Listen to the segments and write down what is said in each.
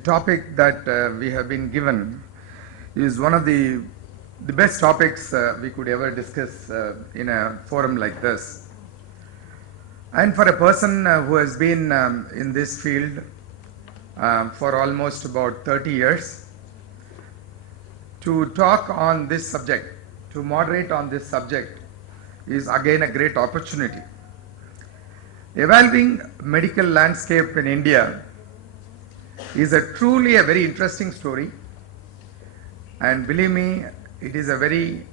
topic that we have been given is one of the best topics we could ever discuss in a forum like this. And for a person who has been in this field for almost about 30 years, to talk on this subject, to moderate on this subject, is again a great opportunity. Evolving medical landscape in India is truly a very interesting story, and believe me, it is a very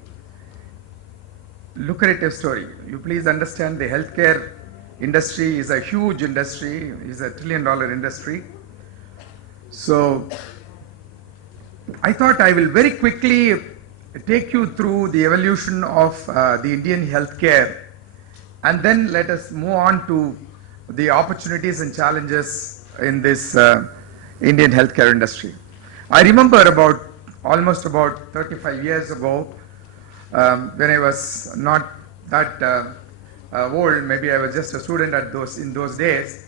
lucrative story. You please understand, the healthcare industry is a huge industry, is a $1 trillion industry. So I thought I will very quickly take you through the evolution of the Indian healthcare, and then let us move on to the opportunities and challenges in this Indian healthcare industry. I remember almost about 35 years ago, when I was not that old, maybe I was just a student in those days.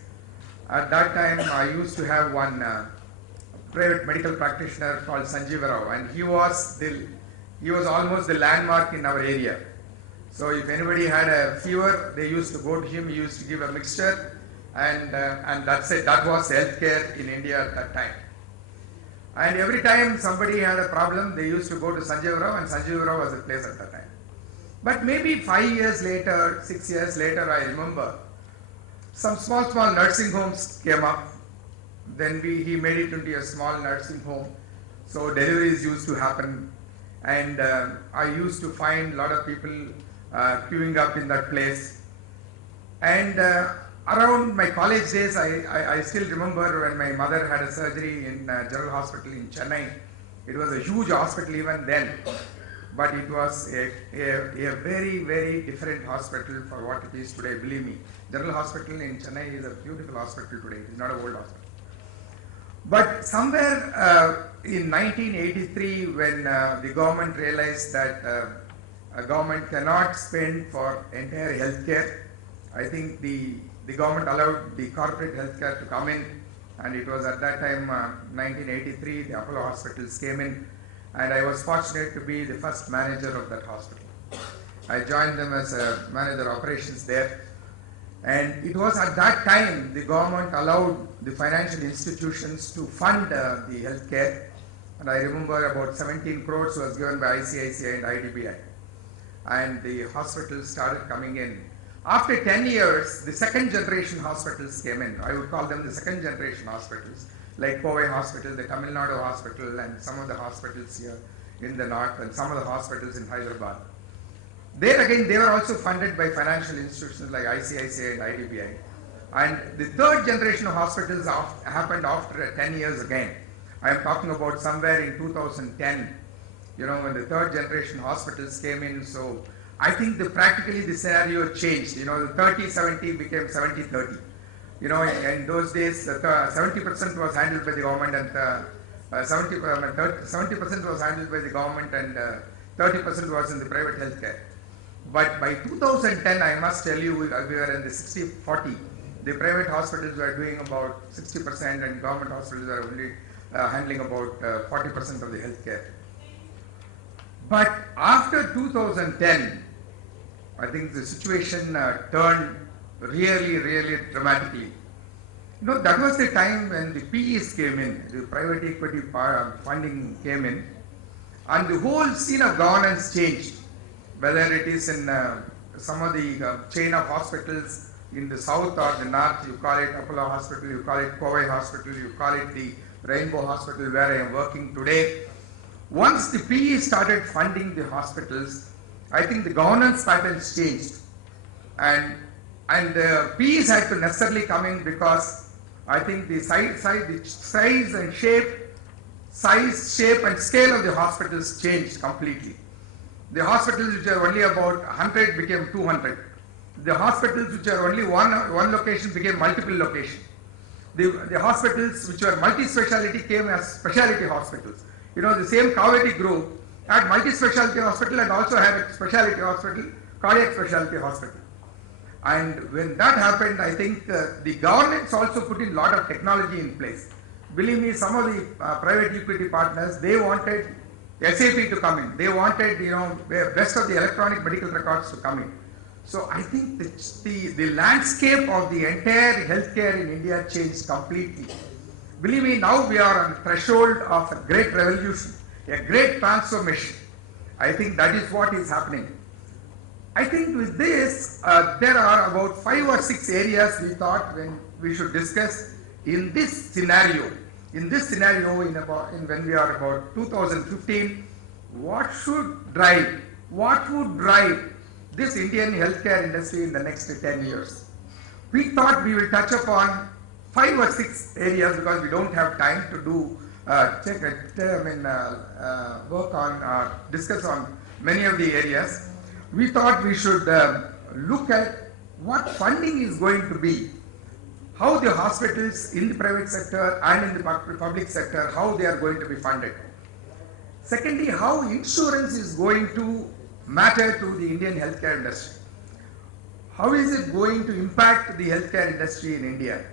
At that time, I used to have one private medical practitioner called Sanjeev Rao, and he was almost the landmark in our area. So if anybody had a fever, they used to go to him. He used to give a mixture, and that's it. That was healthcare in India at that time. And every time somebody had a problem, they used to go to Sanjeev Rao, and Sanjeev Rao was the place at that time. But maybe 5 years later, 6 years later, I remember some small nursing homes came up. Then he made it into a small nursing home. So deliveries used to happen, and I used to find a lot of people queuing up in that place. And around my college days, I still remember when my mother had a surgery in General Hospital in Chennai. It was a huge hospital even then, but it was a very, very different hospital for what it is today, believe me. General Hospital in Chennai is a beautiful hospital today. It is not an old hospital. But somewhere in 1983, when the government realized that a government cannot spend for entire healthcare, I think the government allowed the corporate healthcare to come in, and it was at that time, 1983, the Apollo hospitals came in, and I was fortunate to be the first manager of that hospital. I joined them as a manager operations there, and it was at that time the government allowed the financial institutions to fund the healthcare, and I remember about 17 crores was given by ICICI and IDBI, and the hospitals started coming in. After 10 years, the second generation hospitals came in. I would call them the second generation hospitals, like Powai Hospital, the Tamil Nadu Hospital, and some of the hospitals here in the north, and some of the hospitals in Hyderabad. There again, they were also funded by financial institutions like ICICI and IDBI. And the third generation of hospitals happened after 10 years again. I am talking about somewhere in 2010, when the third generation hospitals came in. So I think practically the scenario changed. The 30-70 became 70-30. In those days, 70% was handled by the government, and 70% was handled by the government, and 30% was in the private healthcare. But by 2010, I must tell you, we were in the 60-40. The private hospitals were doing about 60%, and government hospitals were only handling about 40% of the healthcare. But after 2010, I think the situation turned really, really dramatically. That was the time when the PEs came in, the private equity funding came in, and the whole scene of governance changed. Whether it is in some of the chain of hospitals in the south or the north, you call it Apollo Hospital, you call it Powai Hospital, you call it the Rainbow Hospital where I am working today. Once the PE started funding the hospitals, I think the governance patterns changed, and the PEs had to necessarily come in, because I think the size and shape and scale of the hospitals changed completely. The hospitals which are only about 100 became 200. The hospitals which are only one location became multiple locations. The hospitals which were multi-speciality came as specialty hospitals. The same Kaveri group had multi-specialty hospital and also had a specialty hospital, cardiac specialty hospital. And when that happened, I think the governments also put in a lot of technology in place. Believe me, some of the private equity partners, they wanted SAP to come in. They wanted, best of the electronic medical records to come in. So I think the landscape of the entire healthcare in India changed completely. Believe me, now we are on the threshold of a great revolution, a great transformation. I think that is what is happening. I think with this, there are about 5 or 6 areas we thought when we should discuss in this scenario. In this scenario, when we are about 2015, what would drive this Indian healthcare industry in the next 10 years? We thought we will touch upon 5 or 6 areas because we don't have time to do work on or discuss on many of the areas. We thought we should look at what funding is going to be, how the hospitals in the private sector and in the public sector, how they are going to be funded. Secondly, how insurance is going to matter to the Indian healthcare industry. How is it going to impact the healthcare industry in India?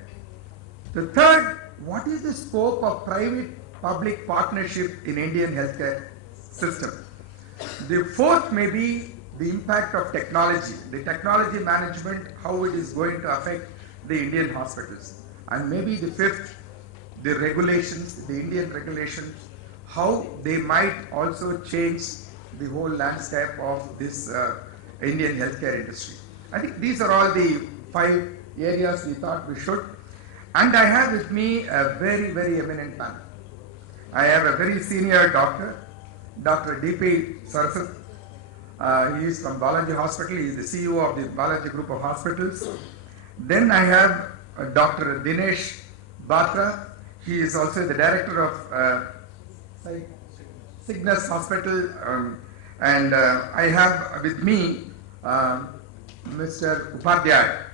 The third, what is the scope of private-public partnership in Indian healthcare system? The fourth may be the impact of technology, the technology management, how it is going to affect the Indian hospitals. And maybe the fifth, the regulations, the Indian regulations, how they might also change the whole landscape of this Indian healthcare industry. I think these are all the 5 areas we thought we should. And I have with me a very, very eminent panel. I have a very senior doctor, Dr. D.P. Sarasat. He is from Balaji Hospital. He is the CEO of the Balaji Group of Hospitals. Then I have Dr. Dinesh Batra. He is also the director of Cygnus Hospital. And I have with me Mr. Upadhyay.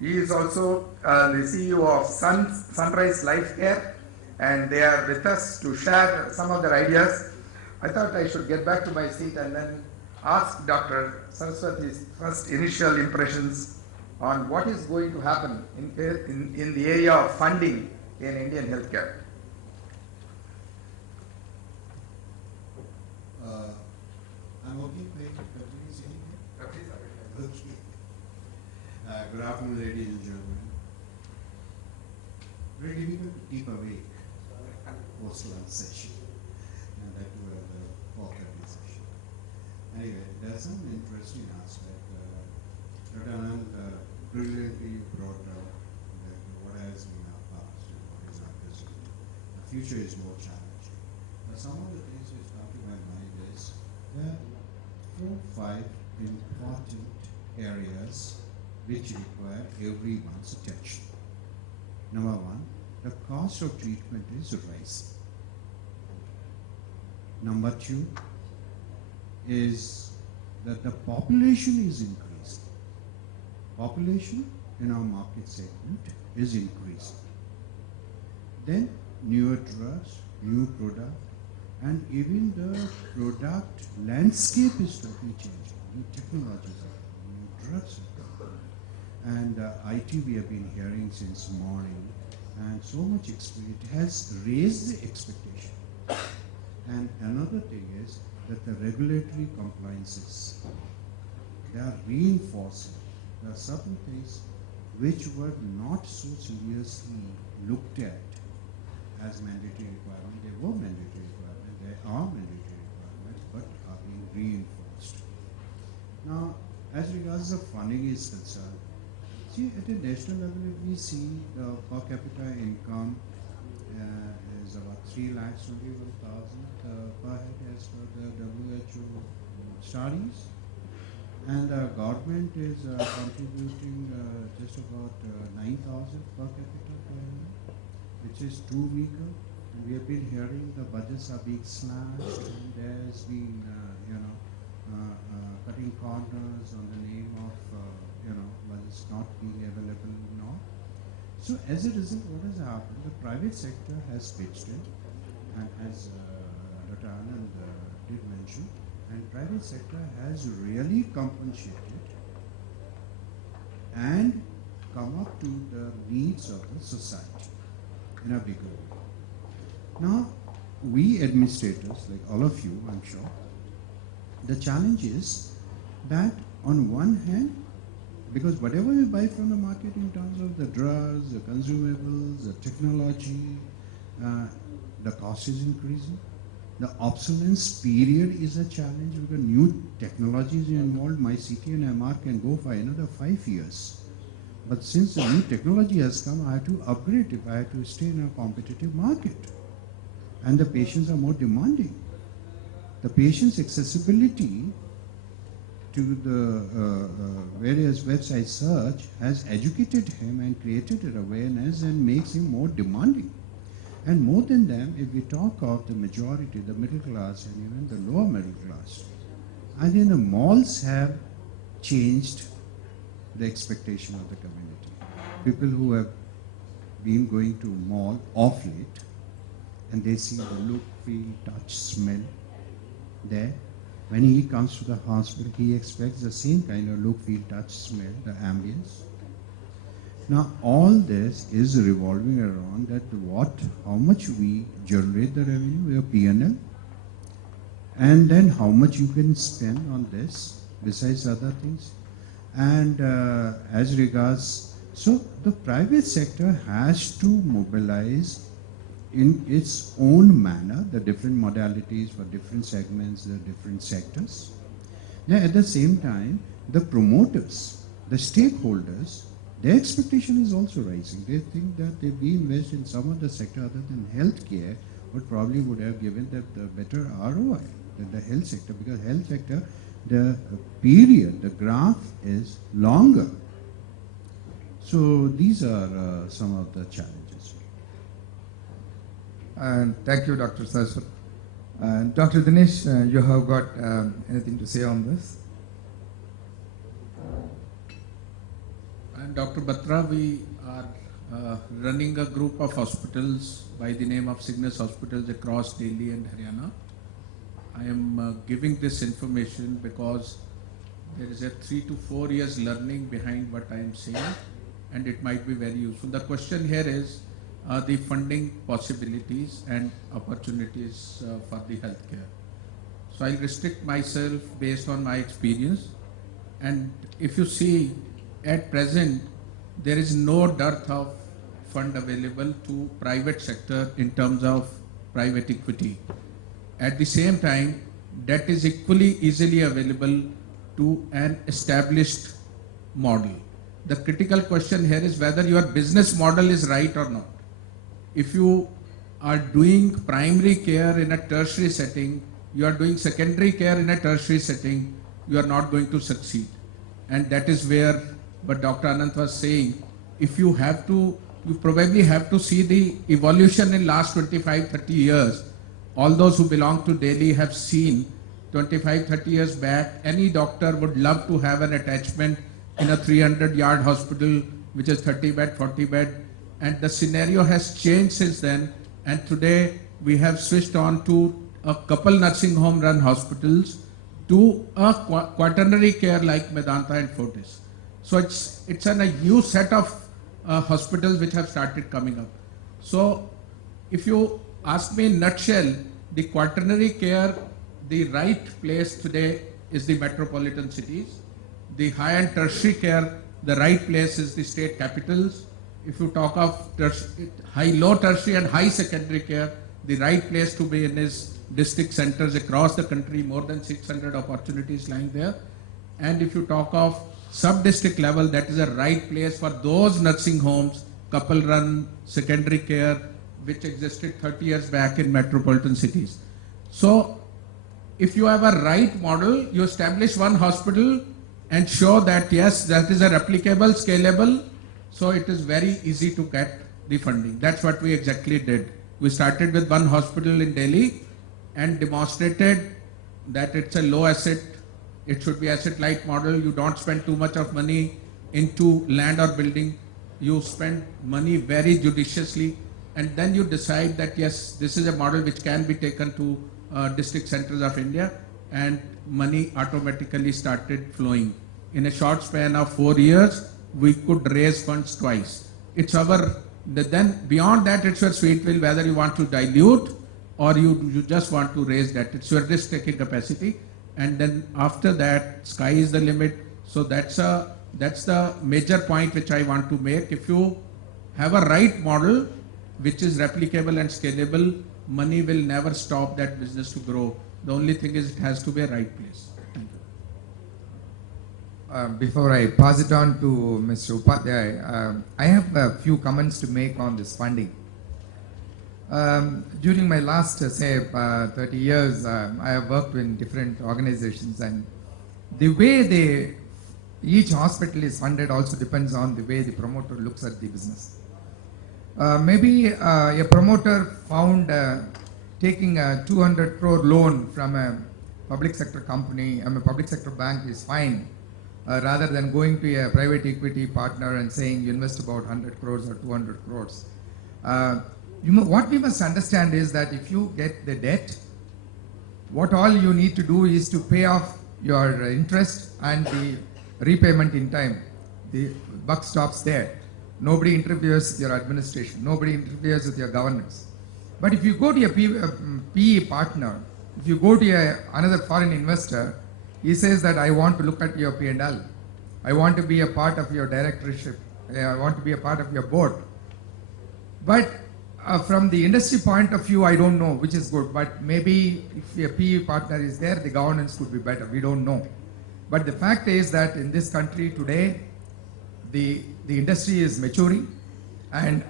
He is also the CEO of Sunrise Life Care, and they are with us to share some of their ideas. I thought I should get back to my seat and then ask Dr. Saraswati's first initial impressions on what is going to happen in the area of funding in Indian healthcare. I'm okay, please see me? Okay. Good afternoon, ladies and gentlemen. Very difficult to keep awake post-lunch session, and that too at the 4:30 session. Anyway, there's some interesting aspect. Dr. Anand brilliantly brought out that what has been our past and what is our destiny. The future is more challenging. But some of the things which come to my mind is there are 4 or 5 important areas which require everyone's attention. Number 1, the cost of treatment is rising. Number 2 is that the population is increasing. Population in our market segment is increasing. Then newer drugs, new product, and even the product landscape is totally changing. New technologies are coming, new drugs are coming. And IT we have been hearing since morning, and so much experience has raised the expectation. And another thing is that the regulatory compliances, they are reinforcing. There are certain things which were not so seriously looked at as mandatory requirement. They were mandatory requirement, they are mandatory requirements, but are being reinforced. Now, as regards the funding is concerned, see, at a national level, if we see the per capita income is about 3,21,000 per head as per the WHO studies, and the government is contributing just about 9,000 per capita per annum, which is too meager. And we have been hearing the budgets are being slashed, and there's been cutting corners on the name of budgets not being available now. So as a result, what has happened? The private sector has pitched in, and as Dr. Anand did mention, and private sector has really compensated and come up to the needs of the society in a bigger way. Now, we administrators, like all of you, I'm sure, the challenge is that on one hand, because whatever we buy from the market in terms of the drugs, the consumables, the technology, the cost is increasing. The obsolescence period is a challenge because new technologies are involved. My CT and MR can go for another 5 years. But since the new technology has come, I have to upgrade if I have to stay in a competitive market. And the patients are more demanding. The patient's accessibility to the various website search has educated him and created an awareness and makes him more demanding. And more than them, if we talk of the majority, the middle class and even the lower middle class, I think the malls have changed the expectation of the community. People who have been going to mall off late and they see the look, feel, touch, smell there. When he comes to the hospital, he expects the same kind of look, feel, touch, smell, the ambience. Now, all this is revolving around that how much we generate the revenue, your P&L, and then how much you can spend on this besides other things. And as regards, so the private sector has to mobilize in its own manner the different modalities for different segments, the different sectors. Now, at the same time, the promoters, the stakeholders, their expectation is also rising. They think that if we invest in some other sector other than healthcare, probably would have given them the better ROI than the health sector, because health sector, the period, the graph is longer. So these are some of the challenges. And thank you, Dr. Saswat. And Dr. Dinesh, you have got anything to say on this? And Dr. Batra, we are running a group of hospitals by the name of Cygnus Hospitals across Delhi and Haryana. I am giving this information because there is a 3 to 4 years learning behind what I am saying, and it might be very useful. The question here is the funding possibilities and opportunities for the healthcare. So I'll restrict myself based on my experience. And if you see, at present, there is no dearth of fund available to private sector in terms of private equity. At the same time, debt is equally easily available to an established model. The critical question here is whether your business model is right or not. If you are doing primary care in a tertiary setting, you are doing secondary care in a tertiary setting, you are not going to succeed. And that is where what Dr. Anant was saying, if you have to, you probably have to see the evolution in last 25, 30 years. All those who belong to Delhi have seen 25, 30 years back, any doctor would love to have an attachment in a 300-yard hospital, which is 30 bed, 40 bed. And the scenario has changed since then. And today we have switched on to a couple nursing home run hospitals to a quaternary care like Medanta and Fortis. So it's a new set of hospitals which have started coming up. So if you ask me in nutshell, the quaternary care, the right place today is the metropolitan cities. The high-end tertiary care, the right place is the state capitals. If you talk of low tertiary and high secondary care, the right place to be in is district centers across the country, more than 600 opportunities lying there. And if you talk of sub-district level, that is a right place for those nursing homes, couple-run secondary care, which existed 30 years back in metropolitan cities. So, if you have a right model, you establish one hospital and show that yes, that is a replicable, scalable, so it is very easy to get the funding. That's what we exactly did. We started with one hospital in Delhi and demonstrated that it's a low asset, it should be asset light model. You don't spend too much of money into land or building. You spend money very judiciously, and then you decide that yes, this is a model which can be taken to district centers of India, and money automatically started flowing. In a short span of 4 years, we could raise funds twice. It's our Then beyond that, it's your sweet will whether you want to dilute or you just want to raise debt. It's your risk-taking capacity. And then after that, sky is the limit. So that's the major point which I want to make. If you have a right model which is replicable and scalable, money will never stop that business to grow. The only thing is it has to be a right place. Thank you. Before I pass it on to Mr. Upadhyay, I have a few comments to make on this funding. During my last, 30 years, I have worked in different organizations, and the way each hospital is funded also depends on the way the promoter looks at the business. Maybe a promoter found taking a 200 crore loan from a public sector company, a public sector bank is fine, rather than going to a private equity partner and saying you invest about 100 crores or 200 crores. What we must understand is that if you get the debt, what all you need to do is to pay off your interest and the repayment in time. The buck stops there. Nobody interferes with your administration. Nobody interferes with your governance. But if you go to a PE partner, if you go to another foreign investor, he says that I want to look at your P&L. I want to be a part of your directorship. I want to be a part of your board. But from the industry point of view, I don't know which is good. But maybe if a PE partner is there, the governance could be better. We don't know. But the fact is that in this country today, the industry is maturing, and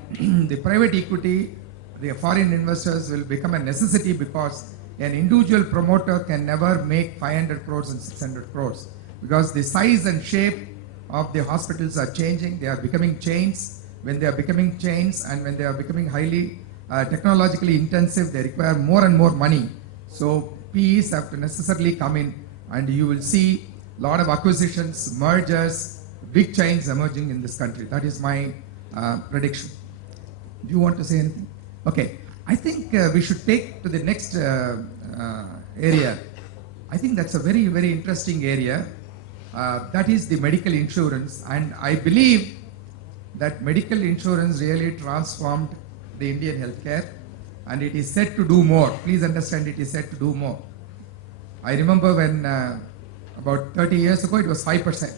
the private equity, the foreign investors will become a necessity, because an individual promoter can never make 500 crores and 600 crores, because the size and shape of the hospitals are changing. They are becoming chains. When they are becoming chains and when they are becoming highly technologically intensive, they require more and more money. So PEs have to necessarily come in, and you will see a lot of acquisitions, mergers, big chains emerging in this country. That is my prediction. Do you want to say anything? Okay. I think we should take to the next area. I think that's a very, very interesting area. That is the medical insurance. And I believe that medical insurance really transformed the Indian healthcare, and it is set to do more. Please understand, it is set to do more. I remember when about 30 years ago, it was 5%.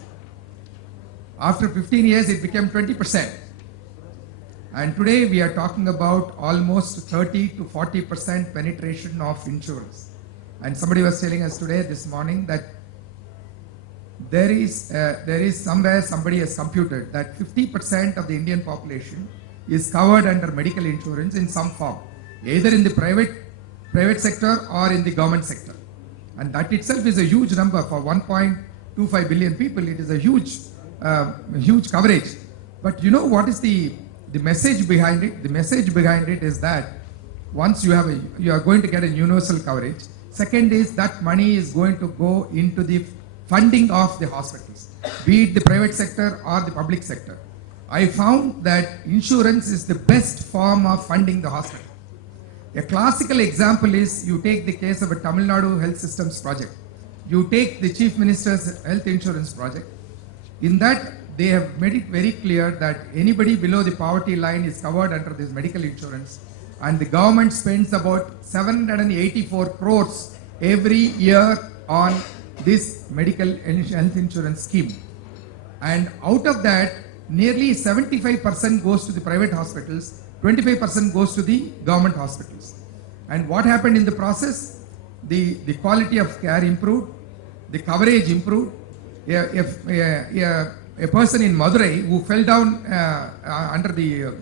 After 15 years, it became 20%. And today we are talking about almost 30 to 40% penetration of insurance. And somebody was telling us today, this morning, that there is somewhere somebody has computed that 50% of the Indian population is covered under medical insurance in some form, either in the private sector or in the government sector. And that itself is a huge number. For 1.25 billion people, it is a huge coverage. But you know what is the message behind it? The message behind it is that once you are going to get a universal coverage. Second is that money is going to go into the funding of the hospitals, be it the private sector or the public sector. I found that insurance is the best form of funding the hospital. A classical example is, you take the case of a Tamil Nadu health systems project. You take the Chief Minister's health insurance project. In that, they have made it very clear that anybody below the poverty line is covered under this medical insurance, and the government spends about 784 crores every year on this medical health insurance scheme. And out of that, nearly 75% goes to the private hospitals, 25% goes to the government hospitals. And what happened in the process? The quality of care improved, the coverage improved. A person in Madurai who fell down under the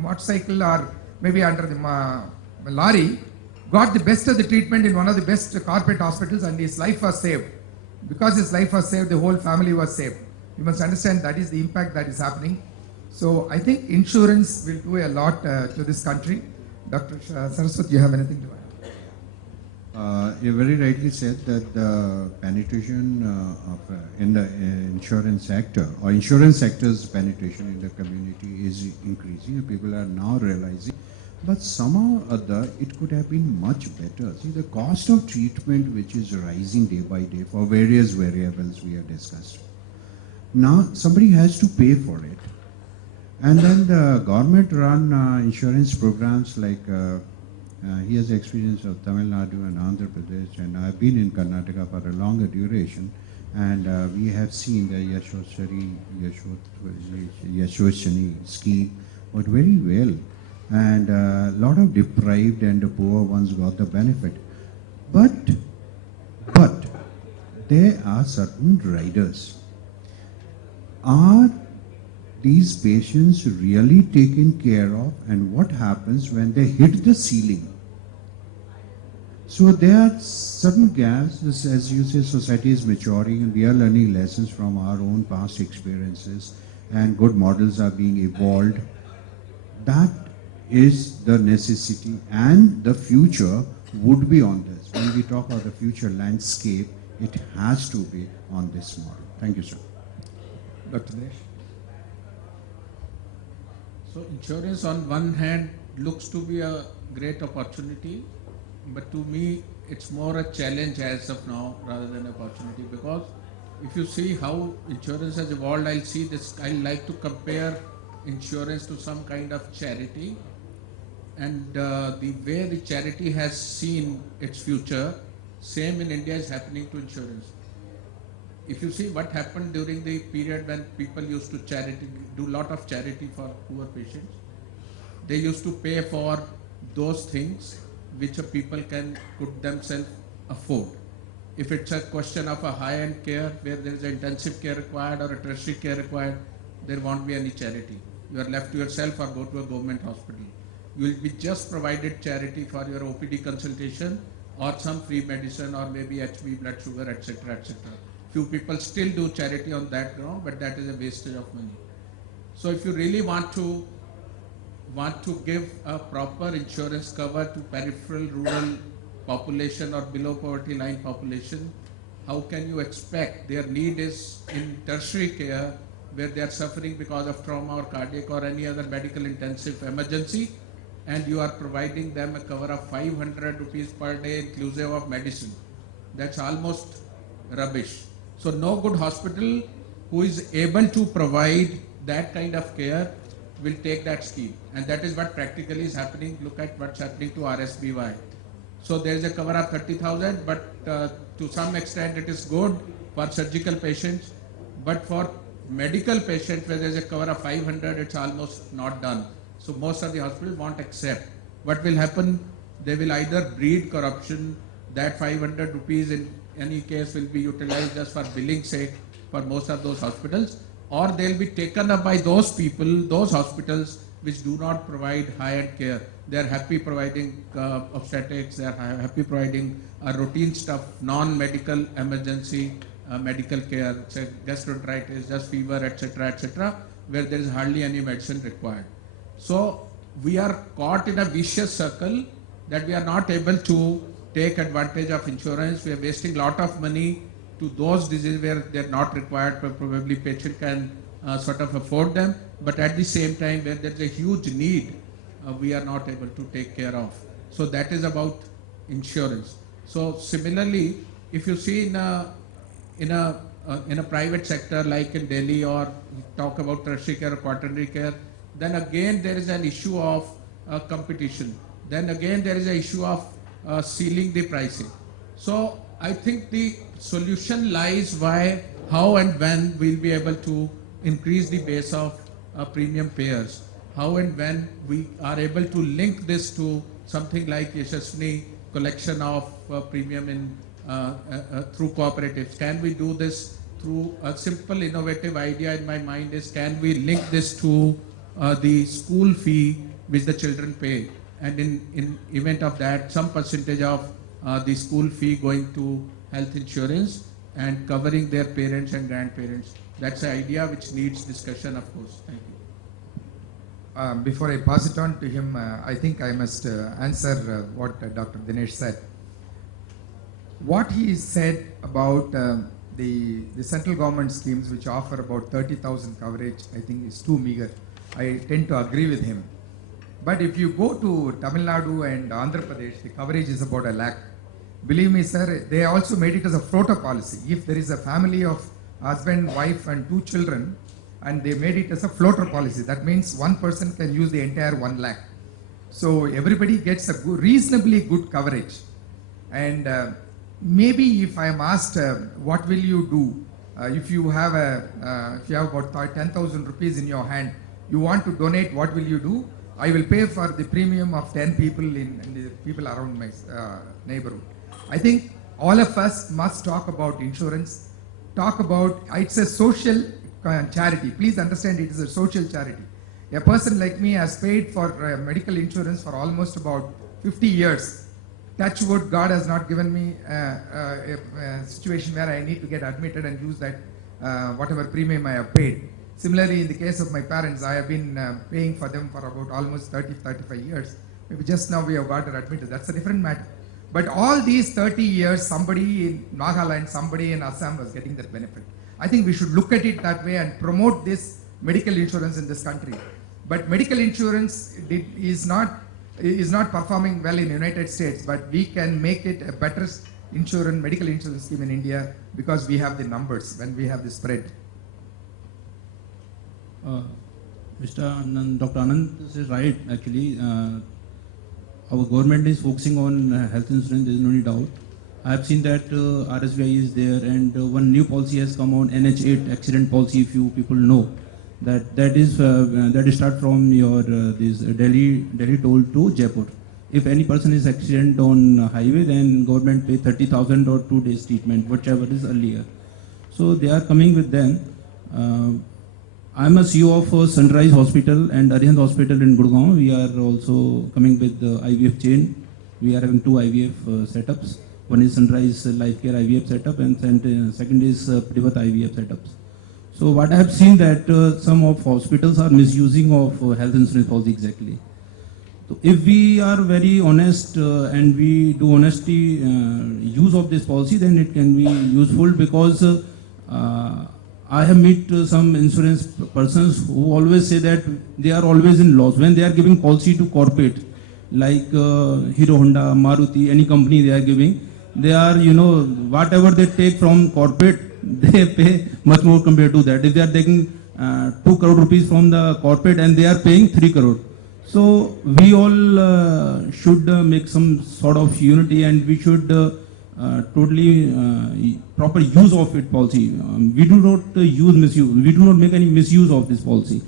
motorcycle or maybe under the lorry got the best of the treatment in one of the best corporate hospitals, and his life was saved. Because his life was saved, the whole family was saved. You must understand that is the impact that is happening. So I think insurance will do a lot to this country. Dr. Saraswat, you have anything to add? You very rightly said that the penetration in the insurance sector, or insurance sector's penetration in the community is increasing. People are now realizing, but somehow or other it could have been much better. See, the cost of treatment which is rising day by day for various variables we have discussed. Now somebody has to pay for it. And then the government run insurance programs like he has experience of Tamil Nadu and Andhra Pradesh, and I've been in Karnataka for a longer duration, and we have seen the Yashosani scheme worked very well, and a lot of deprived and poor ones got the benefit. But there are certain riders. Are these patients really taken care of, and what happens when they hit the ceiling? So there are certain gaps, as you say, society is maturing and we are learning lessons from our own past experiences, and good models are being evolved. That is the necessity, and the future would be on this. When we talk about the future landscape, it has to be on this model. Thank you, sir. Dr. Dinesh? So insurance on one hand looks to be a great opportunity, but to me it's more a challenge as of now rather than opportunity, because if you see how insurance has evolved, I'll see this, I like to compare insurance to some kind of charity, and the way the charity has seen its future, same in India is happening to insurance. If you see what happened during the period when people used to do lot of charity for poor patients, they used to pay for those things which a people could themselves afford. If it's a question of a high-end care where there is intensive care required or a tertiary care required, there won't be any charity. You are left to yourself or go to a government hospital. You will be just provided charity for your OPD consultation or some free medicine or maybe HB, blood sugar, etc., etc. Few people still do charity on that ground, but that is a wastage of money. So if you really want to give a proper insurance cover to peripheral rural population or below poverty line population, how can you expect their need is in tertiary care where they are suffering because of trauma or cardiac or any other medical intensive emergency, and you are providing them a cover of 500 rupees per day inclusive of medicine? That's almost rubbish. So no good hospital who is able to provide that kind of care will take that scheme, and that is what practically is happening. Look at what's happening to RSBY. So there is a cover of 30,000, but to some extent it is good for surgical patients, but for medical patients where there is a cover of 500, it's almost not done. So most of the hospitals won't accept. What will happen? They will either breed corruption. That 500 rupees in any case will be utilized just for billing sake for most of those hospitals, or they'll be taken up by those people, those hospitals which do not provide high-end care. They're happy providing obstetrics, they're happy providing routine stuff, non-medical emergency medical care, say gastroenteritis, just fever, etc., etc., where there is hardly any medicine required. So we are caught in a vicious circle that we are not able to take advantage of insurance. We are wasting a lot of money to those diseases where they are not required, but probably patient can sort of afford them, but at the same time where there is a huge need, we are not able to take care of. So that is about insurance. So similarly, if you see in a private sector like in Delhi, or talk about tertiary care or quaternary care, then again there is an issue of competition. Then again there is an issue of sealing the pricing. So I think the solution lies how and when we'll be able to increase the base of premium payers. How and when we are able to link this to something like Yashaswini collection of premium in through cooperatives. Can we do this through a simple innovative idea in my mind is, can we link this to the school fee which the children pay, and in event of that some percentage of the school fee going to health insurance and covering their parents and grandparents. That's an idea which needs discussion, of course. Thank you. Before I pass it on to him, I think I must answer what Dr. Dinesh said. What he said about the central government schemes which offer about 30,000 coverage, I think is too meager. I tend to agree with him. But if you go to Tamil Nadu and Andhra Pradesh, the coverage is about 1 lakh. Believe me, sir, they also made it as a floater policy. If there is a family of husband, wife and 2 children, and they made it as a floater policy. That means one person can use the entire 1 lakh. So everybody gets a reasonably good coverage. And maybe if I am asked, what will you do if you have about 10,000 rupees in your hand, you want to donate, what will you do? I will pay for the premium of 10 people in the people around my neighborhood. I think all of us must talk about insurance, talk about, it's a social charity. Please understand, it is a social charity. A person like me has paid for medical insurance for almost about 50 years. Touch wood, God has not given me a situation where I need to get admitted and use that whatever premium I have paid. Similarly, in the case of my parents, I have been paying for them for about almost 35 years. Maybe just now we have got admitted. That's a different matter. But all these 30 years, somebody in Nagaland, somebody in Assam was getting that benefit. I think we should look at it that way and promote this medical insurance in this country. But medical insurance is not performing well in the United States, but we can make it a better medical insurance scheme in India because we have the numbers when we have the spread. Dr. Anand is right, actually. Our government is focusing on health insurance, there is no any doubt. I have seen that RSBI is there, and one new policy has come on, NH8 accident policy, if you people know. That is start from your this Delhi toll to Jaipur. If any person is accident on highway, then government pay 30,000 or 2 days treatment, whichever is earlier. So they are coming with them. I am a CEO of Sunrise Hospital and Arihant Hospital in Gurgaon. We are also coming with the IVF chain. We are having 2 IVF setups. One is Sunrise Life Care IVF setup, and second is Privat IVF setups. So what I have seen that some of hospitals are misusing of health insurance policy exactly. So if we are very honest and we do honesty use of this policy, then it can be useful, because I have met some insurance persons who always say that they are always in loss when they are giving policy to corporate, like Hero Honda, Maruti, any company they are giving. They are, whatever they take from corporate, they pay much more compared to that. If they are taking 2 crore rupees from the corporate and they are paying 3 crore. So we all should make some sort of unity, and we should totally proper use of it policy. We do not misuse. We do not make any misuse of this policy.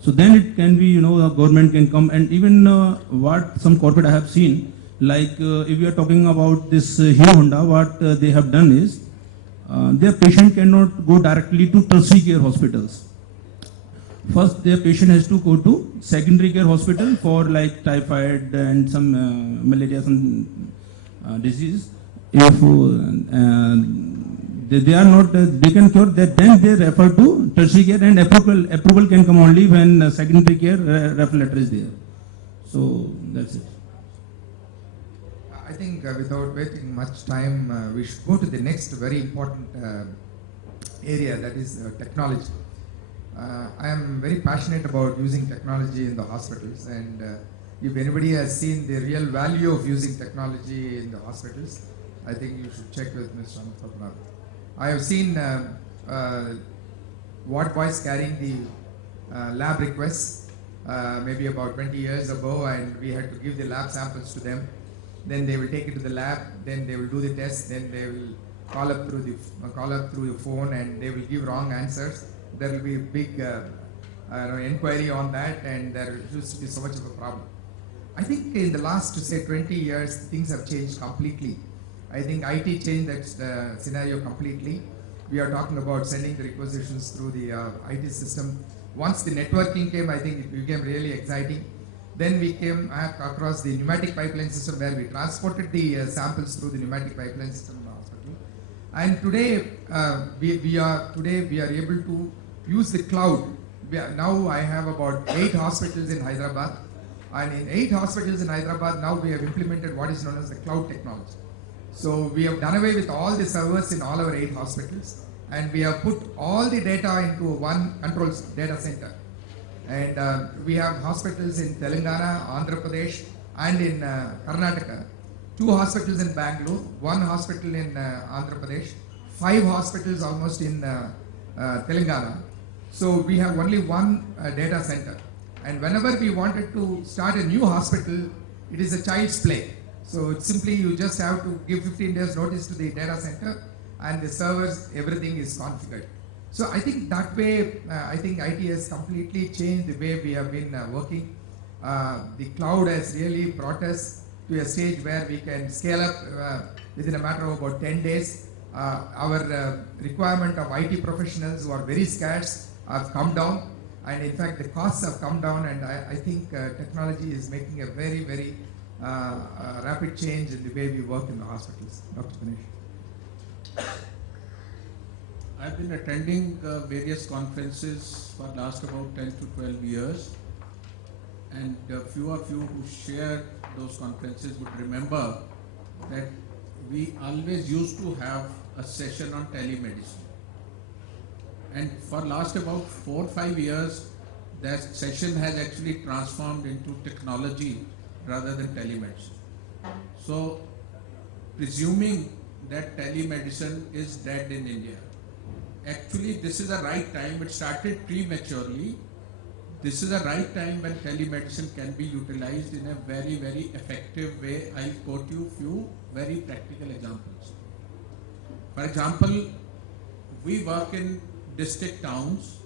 So then it can be, the government can come, and even what some corporate I have seen, like if we are talking about this Hero Honda, what they have done is, their patient cannot go directly to tertiary care hospitals. First, their patient has to go to secondary care hospital for like typhoid and some malaria, some disease. If they are not, they can cure that, then they refer to tertiary care, and approval can come only when secondary care referral letter is there. So that's it. I think without wasting much time, we should go to the next very important area, that is technology. I am very passionate about using technology in the hospitals, and if anybody has seen the real value of using technology in the hospitals, I think you should check with Mr. Anand. I have seen ward boys carrying the lab requests maybe about 20 years ago, and we had to give the lab samples to them. Then they will take it to the lab, then they will do the test, then they will call up through the phone, and they will give wrong answers. There will be a big inquiry on that, and there used to be so much of a problem. I think in the last, say, 20 years, things have changed completely. I think IT changed that scenario completely. We are talking about sending the requisitions through the IT system. Once the networking came, I think it became really exciting. Then we came across the pneumatic pipeline system, where we transported the samples through the pneumatic pipeline system in the hospital. And today we are able to use the cloud. Now I have about 8 hospitals in Hyderabad, and in 8 hospitals in Hyderabad now we have implemented what is known as the cloud technology. So we have done away with all the servers in all our 8 hospitals, and we have put all the data into one control data center. And we have hospitals in Telangana, Andhra Pradesh, and in Karnataka. 2 hospitals in Bangalore, 1 hospital in Andhra Pradesh, 5 hospitals almost in Telangana. So we have only one data center. And whenever we wanted to start a new hospital, it is a child's play. So it's simply you just have to give 15 days notice to the data center and the servers, everything is configured. So I think that way, I think IT has completely changed the way we have been working. The cloud has really brought us to a stage where we can scale up within a matter of about 10 days. Our requirement of IT professionals who are very scarce have come down, and in fact the costs have come down, and I think technology is making a very, very rapid change in the way we work in the hospitals. Dr. Ganesh. I've been attending various conferences for last about 10 to 12 years, and a few of you who shared those conferences would remember that we always used to have a session on telemedicine. And for last about 4 or 5 years, that session has actually transformed into technology rather than telemedicine. So, presuming that telemedicine is dead in India, actually this is the right time. It started prematurely. This is the right time when telemedicine can be utilized in a very, very effective way. I'll quote you few very practical examples. For example, we work in district towns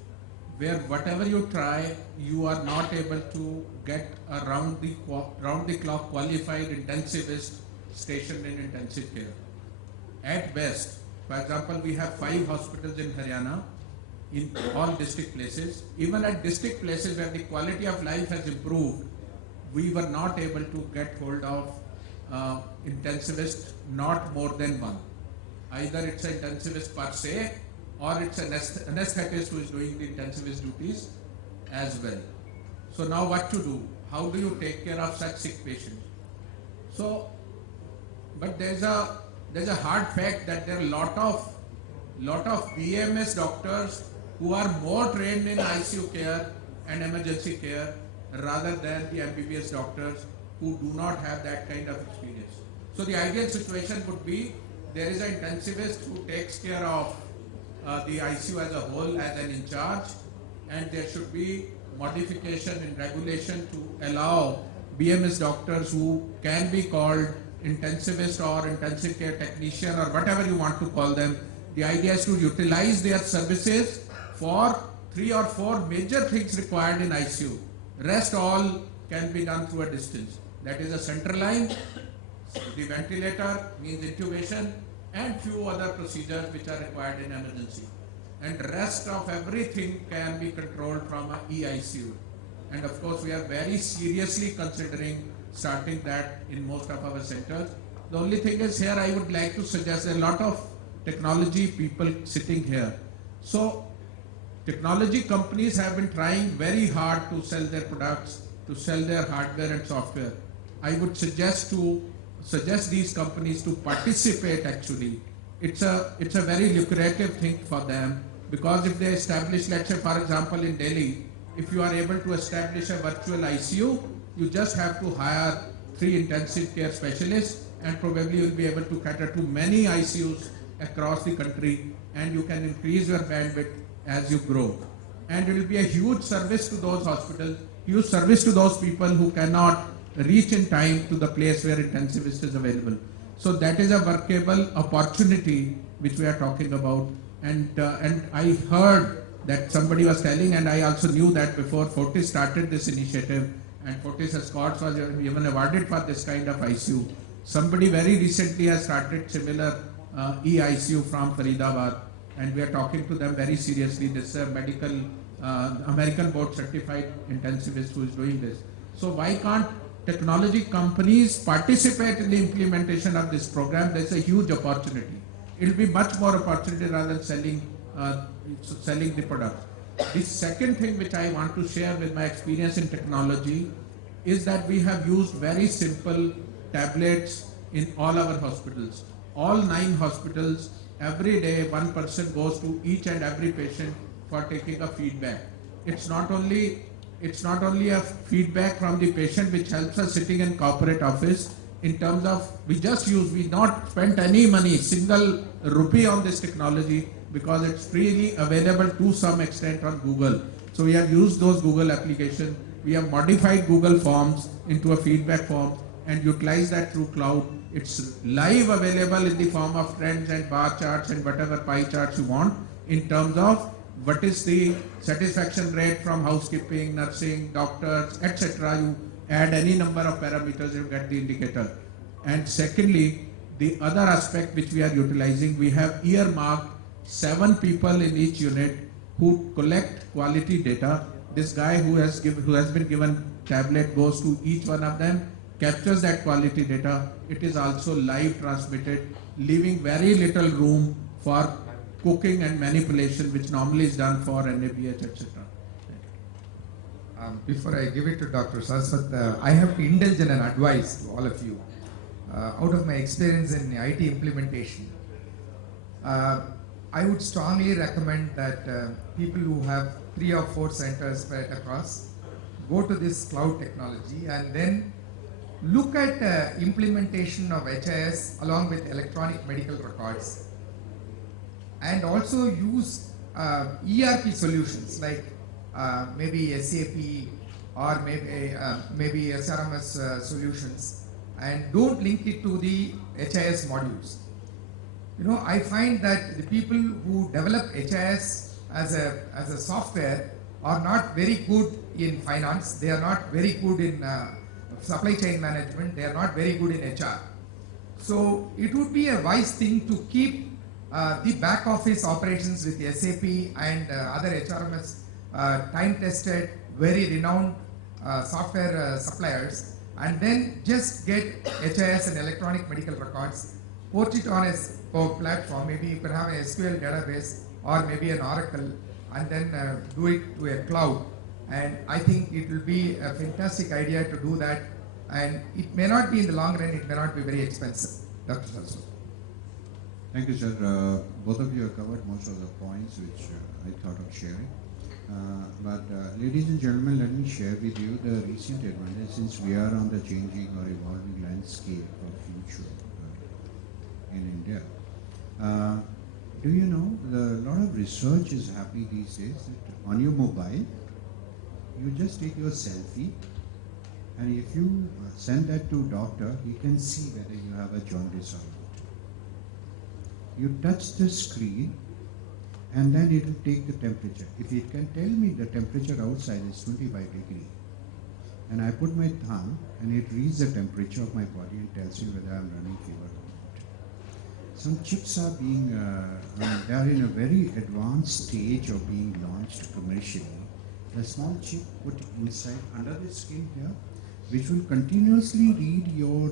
where whatever you try, you are not able to get a round the clock qualified intensivist stationed in intensive care. At best, for example, we have 5 hospitals in Haryana in all district places. Even at district places where the quality of life has improved, we were not able to get hold of intensivist, not more than 1. Either it's an intensivist per se, or it's an anesthetist who is doing the intensivist duties as well. So now what to do? How do you take care of such sick patients? So, but there's a hard fact that there are a lot of BMS doctors who are more trained in ICU care and emergency care rather than the MBBS doctors who do not have that kind of experience. So the ideal situation would be there is an intensivist who takes care of the ICU as a whole as an in charge, and there should be modification in regulation to allow BMS doctors who can be called intensivist or intensive care technician or whatever you want to call them. The idea is to utilize their services for 3 or 4 major things required in ICU. Rest all can be done through a distance. That is a central line, the ventilator means intubation, and few other procedures which are required in emergency. And rest of everything can be controlled from a EICU. And of course, we are very seriously considering starting that in most of our centers. The only thing is here I would like to suggest a lot of technology people sitting here. So technology companies have been trying very hard to sell their products, to sell their hardware and software. I would suggest these companies to participate actually. It's a very lucrative thing for them, because if they establish, let's say for example in Delhi, if you are able to establish a virtual ICU, you just have to hire 3 intensive care specialists, and probably you'll be able to cater to many ICUs across the country, and you can increase your bandwidth as you grow. And it will be a huge service to those hospitals, huge service to those people who cannot reach in time to the place where intensivist is available. So that is a workable opportunity which we are talking about. And I heard that somebody was telling, and I also knew that before Fortis started this initiative, and Fortis Escorts was even awarded for this kind of ICU. Somebody very recently has started similar EICU from Faridabad, and we are talking to them very seriously. This is a medical American board certified intensivist who is doing this. So why can't technology companies participate in the implementation of this program? There's a huge opportunity. It will be much more opportunity rather than selling the product. The second thing which I want to share with my experience in technology is that we have used very simple tablets in all our hospitals. All 9 hospitals, every day one person goes to each and every patient for taking a feedback. It's not only a feedback from the patient which helps us sitting in corporate office in terms of we not spent any money, single rupee on this technology. because it's freely available to some extent on Google. So we have used those Google applications. We have modified Google Forms into a feedback form and utilize that through cloud. It's live available in the form of trends and bar charts and whatever pie charts you want in terms of what is the satisfaction rate from housekeeping, nursing, doctors, etc. You add any number of parameters, you get the indicator. And secondly, the other aspect which we are utilizing, we have earmarked 7 people in each unit who collect quality data. This guy who has been given tablet goes to each one of them, captures that quality data. It is also live transmitted, leaving very little room for cooking and manipulation, which normally is done for NABH, etc. Before I give it to Dr. Saraswat, I have to indulge in an advice to all of you. Out of my experience in IT implementation, I would strongly recommend that people who have 3 or 4 centers spread across go to this cloud technology and then look at implementation of HIS along with electronic medical records, and also use ERP solutions like maybe SAP or maybe SRMS solutions, and don't link it to the HIS modules. You know, I find that the people who develop HIS as a software are not very good in finance, they are not very good in supply chain management, they are not very good in HR. So it would be a wise thing to keep the back office operations with SAP and other HRMS time tested, very renowned software suppliers, and then just get HIS and electronic medical records, port it on a platform. Maybe you can have a SQL database or maybe an Oracle, and then do it to a cloud. And I think it will be a fantastic idea to do that, and it may not be in the long run, it may not be very expensive. Dr. Saraswat. Thank you, sir. Both of you have covered most of the points which I thought of sharing. Ladies and gentlemen, let me share with you the recent advantage, since we are on the changing or evolving landscape of future in India. Do you know, a lot of research is happening these days that on your mobile, you just take your selfie, and if you send that to doctor, he can see whether you have a jaundice or not. You touch the screen, and then it will take the temperature. If it can tell me the temperature outside is 25 degrees, and I put my thumb, and it reads the temperature of my body and tells me whether I'm running fever or not. Some chips are being, they are in a very advanced stage of being launched commercially. A small chip put inside under the skin here, which will continuously read your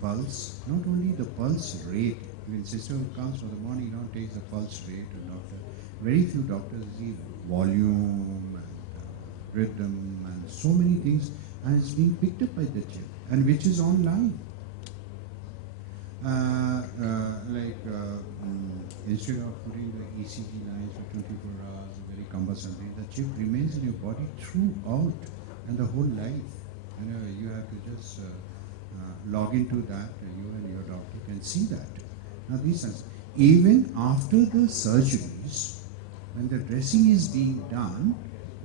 pulse, not only the pulse rate. When sister who comes for the morning, takes the pulse rate to doctor. Very few doctors see volume and rhythm and so many things, and it's being picked up by the chip, and which is online. Instead of putting the ECG lines for 24 hours, very cumbersome thing, the chip remains in your body throughout and the whole life. You have to just log into that, you and your doctor can see that. Now these are, even after the surgeries, when the dressing is being done,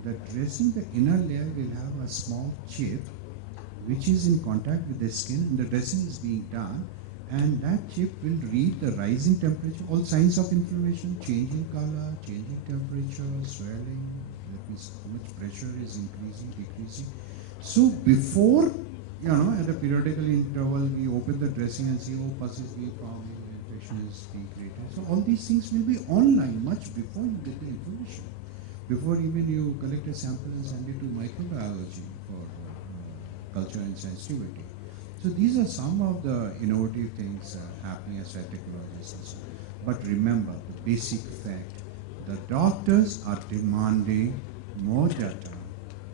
the dressing, the inner layer will have a small chip which is in contact with the skin, and the dressing is being done, and that chip will read the rising temperature, all signs of inflammation, changing color, changing temperature, swelling, that means how much pressure is increasing, decreasing. So before, at a periodical interval, we open the dressing and see, pus is being formed, infection is being created. So all these things will be online much before you get the information. Before even you collect a sample and send it to microbiology for culture and sensitivity. So these are some of the innovative things happening as technologists. But remember the basic fact, the doctors are demanding more data,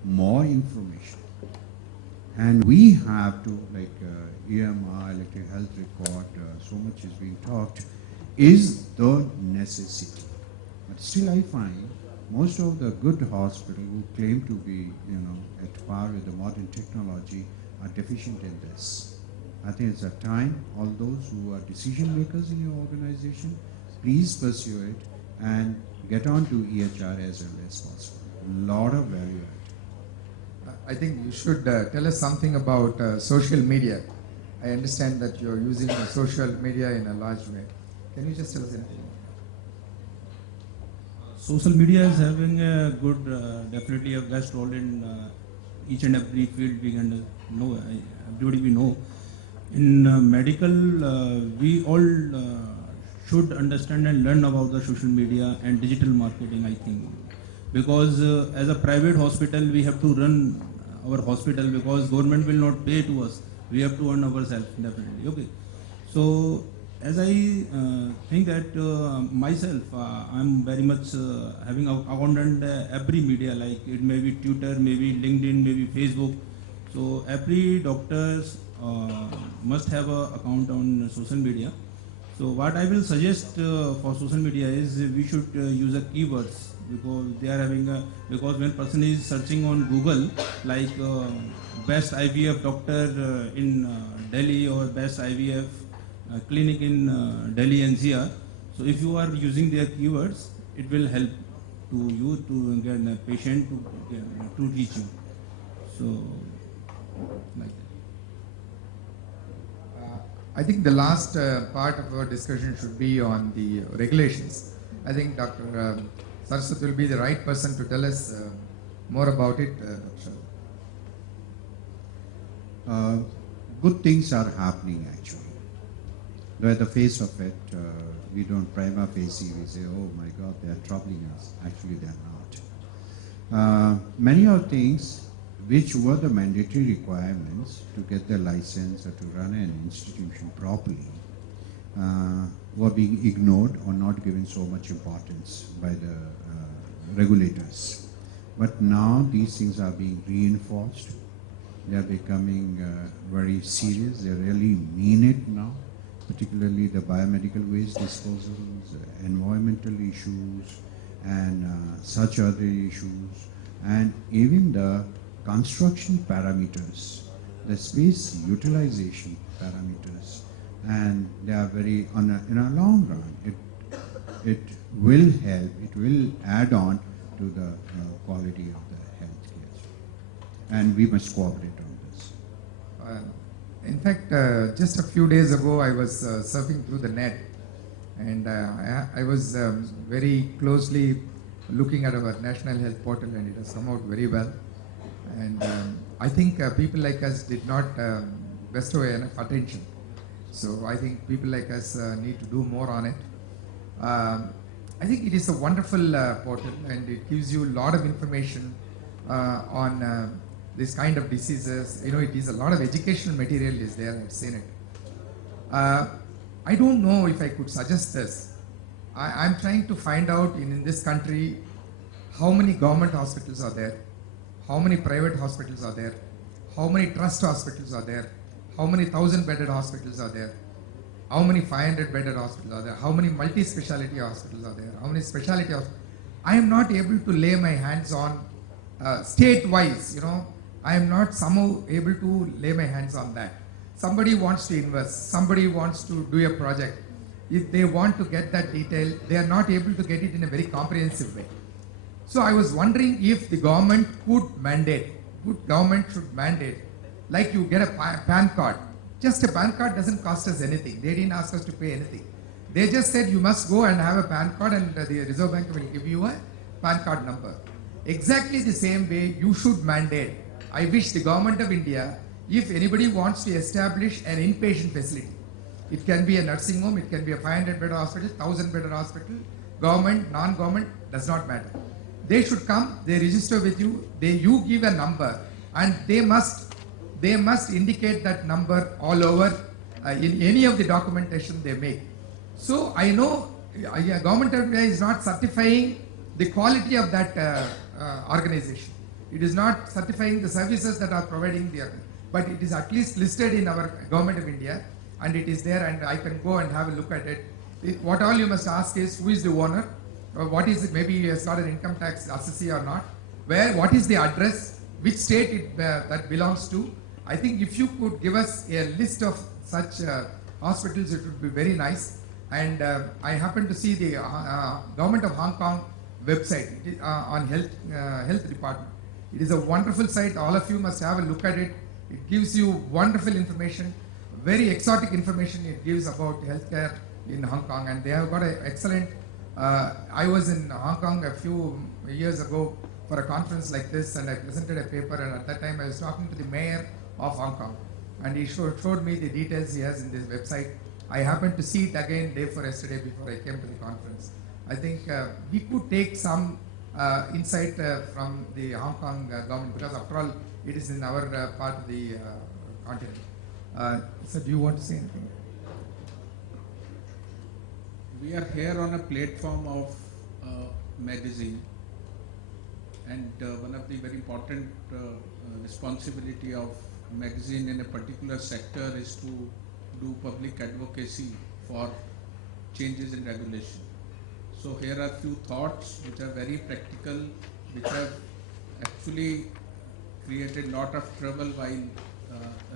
more information. And we have to, like EMR, electronic health record, so much is being talked, is the necessity. But still I find most of the good hospitals who claim to be, at par with the modern technology are deficient in this. I think it's a time, all those who are decision makers in your organization, please pursue it. and get on to EHR as early as possible. Lot of value add. I think you should tell us something about social media. I understand that you're using social media in a large way. Can you just tell us anything? Social media is having a good, definitely a best role in each and every field we can know, everybody we know. In medical, we all should understand and learn about the social media and digital marketing, I think. Because as a private hospital, we have to run our hospital because government will not pay to us. We have to earn ourselves, definitely. Okay. So, as I think that myself, I'm very much having account on every media, like it may be Twitter, maybe LinkedIn, maybe Facebook. So every doctors must have an account on social media. So what I will suggest for social media is we should use a keywords because they are having a, because when person is searching on Google like best IVF doctor in Delhi or best IVF clinic in Delhi NCR. So if you are using their keywords, it will help to you to get a patient to reach you. So like that. I think the last part of our discussion should be on the regulations. I think Dr. Saraswat will be the right person to tell us more about it. Good things are happening actually. Though at the face of it, we don't prima facie, we say, oh my God, they are troubling us. Actually, they are not. Many of things which were the mandatory requirements to get the license or to run an institution properly were being ignored or not given so much importance by the regulators. But now these things are being reinforced. They are becoming very serious. They really mean it now, particularly the biomedical waste disposals, environmental issues, and such other issues, and even the construction parameters, the space utilization parameters, and they are very, in a long run, it will help, it will add on to the quality of the healthcare. And we must cooperate on this. In fact, just a few days ago, I was surfing through the net, and I was very closely looking at our national health portal, and it has come out very well. And I think people like us did not bestow enough attention. So I think people like us need to do more on it. I think it is a wonderful portal, and it gives you a lot of information on this kind of diseases. You know, it is a lot of educational material is there. I've seen it. I don't know if I could suggest this. I'm trying to find out in this country how many government hospitals are there, how many private hospitals are there, how many trust hospitals are there, how many 1,000-bedded hospitals are there, how many 500-bedded hospitals are there, how many multi-speciality hospitals are there, how many specialty hospitals. I am not able to lay my hands on state-wise, you know, I am not somehow able to lay my hands on that. Somebody wants to invest, somebody wants to do a project. If they want to get that detail, they are not able to get it in a very comprehensive way. So I was wondering if the government could mandate, government should mandate, like you get a PAN card. Just a PAN card doesn't cost us anything. They didn't ask us to pay anything. They just said you must go and have a PAN card, and the Reserve Bank will give you a PAN card number. Exactly the same way you should mandate. I wish the government of India, if anybody wants to establish an inpatient facility, it can be a nursing home, it can be a 500-bed hospital, 1,000-bed hospital, government, non-government, does not matter. They should come, they register with you, you give a number, and they must indicate that number all over in any of the documentation they make. So I know government of India is not certifying the quality of that organization. It is not certifying the services that are providing the, but it is at least listed in our government of India, and it is there, and I can go and have a look at it. What all you must ask is who is the owner, or what is it, maybe he has got an income tax assessee or not, what is the address, which state that belongs to. I think if you could give us a list of such hospitals, it would be very nice. and I happened to see the government of Hong Kong website on health department. It is a wonderful site. All of you must have a look at it. It gives you wonderful information, very exotic information it gives about healthcare in Hong Kong, and they have got an excellent. I was in Hong Kong a few years ago for a conference like this, and I presented a paper, and at that time I was talking to the mayor of Hong Kong, and he showed me the details he has in this website. I happened to see it again day before yesterday before I came to the conference. I think we could take some insight from the Hong Kong government, because after all it is in our part of the continent. So do you want to say anything? We are here on a platform of magazine, and one of the very important responsibility of magazine in a particular sector is to do public advocacy for changes in regulation. So here are few thoughts which are very practical, which have actually created lot of trouble while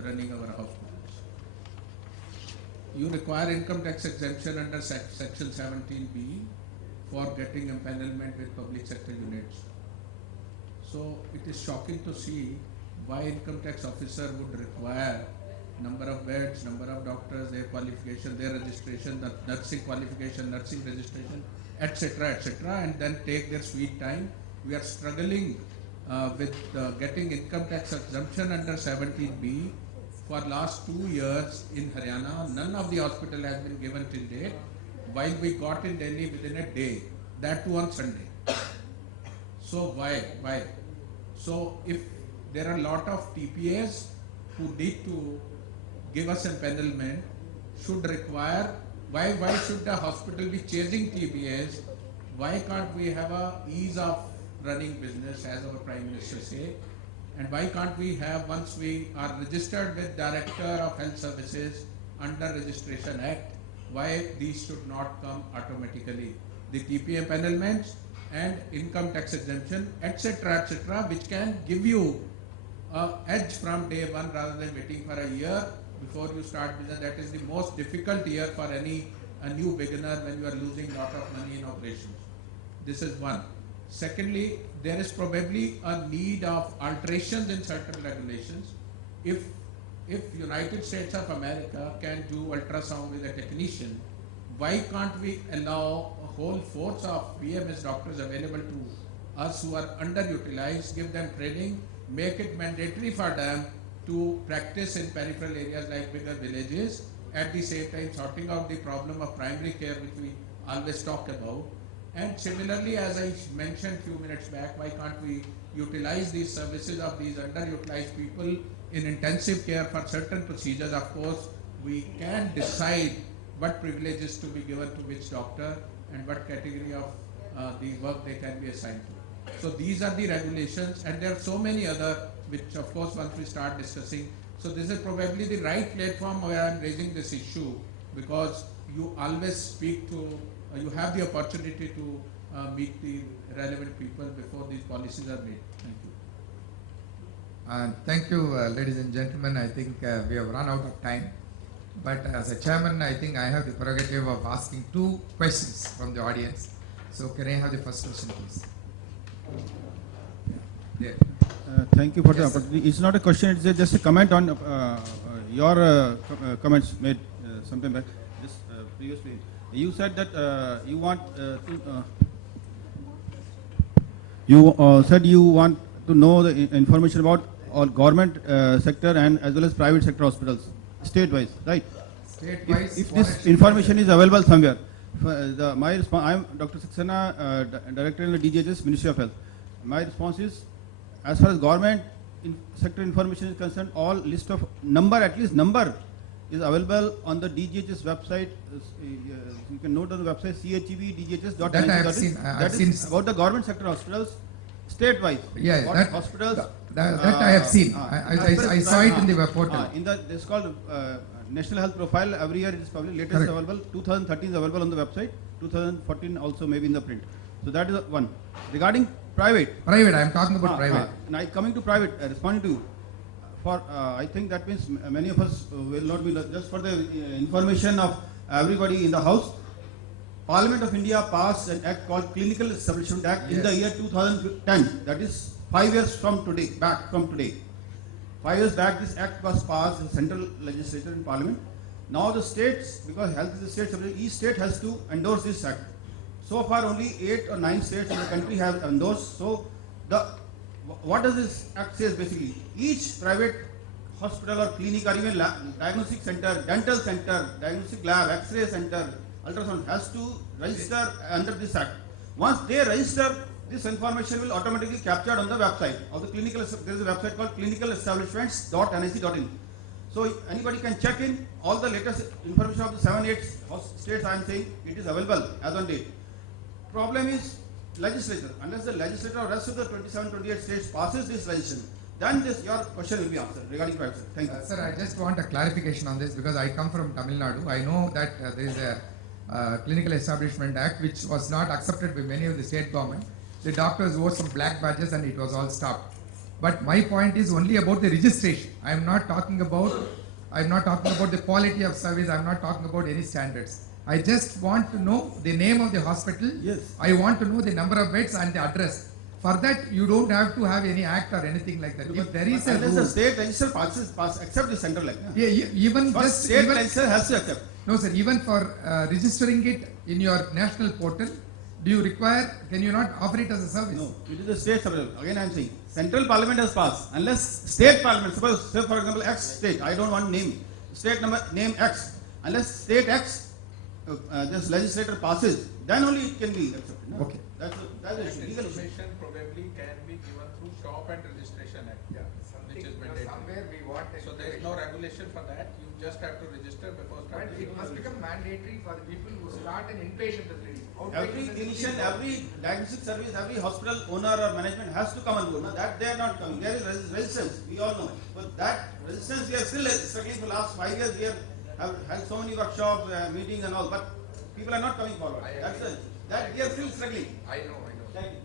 running our hospitals. You require income tax exemption under section 17B for getting empanelment with public sector units. So it is shocking to see why income tax officer would require number of beds, number of doctors, their qualification, their registration, the nursing qualification, nursing registration, etc., and then take their sweet time. We are struggling with getting income tax exemption under 17B for last 2 years in Haryana. None of the hospital has been given till date, while we got in Delhi within a day, that too on Sunday. So why? So if there are a lot of TPAs who need to give us empanelment, should require, why should the hospital be chasing TPAs? Why can't we have a ease of running business, as our Prime Minister say? And why can't we have, once we are registered with Director of Health Services under Registration Act, why these should not come automatically? The TPA empanelments and income tax exemption, etc., which can give you edge from day one rather than waiting for a year before you start business. That is the most difficult year for a new beginner when you are losing lot of money in operations. This is one. Secondly, there is probably a need of alterations in certain regulations. If United States of America can do ultrasound with a technician, why can't we allow a whole force of BMS doctors available to us who are underutilized, give them training, make it mandatory for them to practice in peripheral areas like bigger villages, at the same time sorting out the problem of primary care, which we always talk about. And similarly, as I mentioned few minutes back, why can't we utilize these services of these underutilized people in intensive care for certain procedures? Of course, we can decide what privileges to be given to which doctor and what category of the work they can be assigned to. So these are the regulations, and there are so many other which of course once we start discussing. So this is probably the right platform where I am raising this issue, because you always speak to, you have the opportunity to meet the relevant people before these policies are made. Thank you. Thank you, ladies and gentlemen. I think we have run out of time. But as a chairman, I think I have the prerogative of asking 2 questions from the audience. So can I have the first question, please? There. Thank you for the opportunity. It's not a question, it's just a comment on your comments made sometime back, just previously. You said that you want to know the information about all government sector and as well as private sector hospitals, state-wise, right? State-wise, If this information is available somewhere, I am Dr. Saxena, Director in the DGHS, Ministry of Health. My response is, as far as government sector information is concerned, all list of number, at least number, is available on the DGHS website. You can note on the website chebdghs.in. That I have seen. That is about the government sector hospitals, state-wise. Yeah, What that, hospitals. that I have seen. I saw it in the portal. This is called National Health Profile. Every year it is published. Latest Correct. available. 2013 is available on the website. 2014 also maybe in the print. So that is one. Regarding private. Private, I am talking about private. Now coming to private, responding to you. I think that means many of us will not be just for the information of everybody in the house. Parliament of India passed an act called Clinical Establishment Act in the year 2010. That is 5 years from today, back from today. 5 years back, this act was passed in central legislature in Parliament. Now the states, because health is a state subject, each state has to endorse this act. So far, only 8 or 9 states in the country have endorsed. So, what does this act say basically? Each private hospital or clinic or even diagnostic center, dental center, diagnostic lab, X-ray center, ultrasound has to register under this act. Once they register, this information will automatically captured on the website of the clinical. There is a website called clinicalestablishments.nic.in. So anybody can check in all the latest information of the 7-8 states. I am saying it is available as on date. Problem is legislature. Unless the legislature or rest of the 27-28 states passes this legislation, then your question will be answered regarding private sector. Thank you. Sir, I just want a clarification on this because I come from Tamil Nadu. I know that there is a Clinical Establishment Act which was not accepted by many of the state government. The doctors wore some black badges and it was all stopped. But my point is only about the registration. I am not talking about the quality of service. I am not talking about any standards. I just want to know the name of the hospital. Yes. I want to know the number of beds and the address. For that, you don't have to have any act or anything like that. If there is a unless rule, the state legislature accept the central act. yeah, even First just state even, legislature has to accept. no sir, even for registering it in your national portal, do you require? Can you not offer it as a service? No, it is the state subject. Again, I am saying central parliament has passed. Unless state parliament, suppose say for example X state, I don't want name state name X. Unless state X, this legislator passes, then only it can be accepted. No? Okay. That's the issue. Legal issue. Information probably can be given through shop and registration act, which is mandatory. Somewhere we want it. So there is no regulation for that. You just have to register before But starting. it must become mandatory for the people who start an inpatient facility. Every clinician, every diagnostic service, every hospital owner or management has to come on board. Now that they are not coming. There is resistance. We all know. But that resistance we are still struggling for the last 5 years. We have had so many workshops, meetings and all. But people are not coming forward. That we are still struggling. I know. Thank you.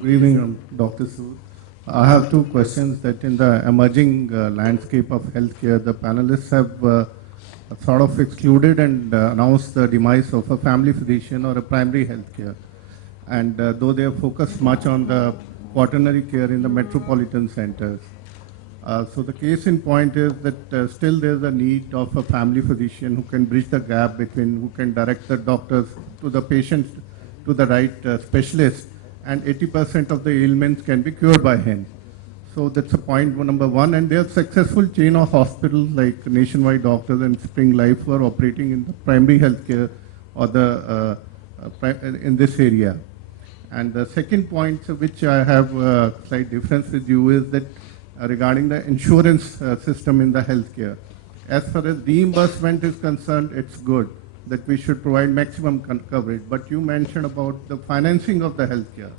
Good evening, Dr. Sood. I have two questions that in the emerging landscape of healthcare, the panelists have sort of excluded and announced the demise of a family physician or a primary healthcare. And though they have focused much on the quaternary care in the metropolitan centers. So the case in point is that still there is a need of a family physician who can bridge the gap between, who can direct the doctors to the patients to the right specialist, and 80% of the ailments can be cured by him. So that's a point number one. And there are successful chain of hospitals like Nationwide Doctors and Spring Life who are operating in the primary healthcare or the in this area. And the second point, which I have a slight difference with you, is that regarding the insurance system in the healthcare. As far as reimbursement is concerned, it's good that we should provide maximum coverage. But you mentioned about the financing of the healthcare.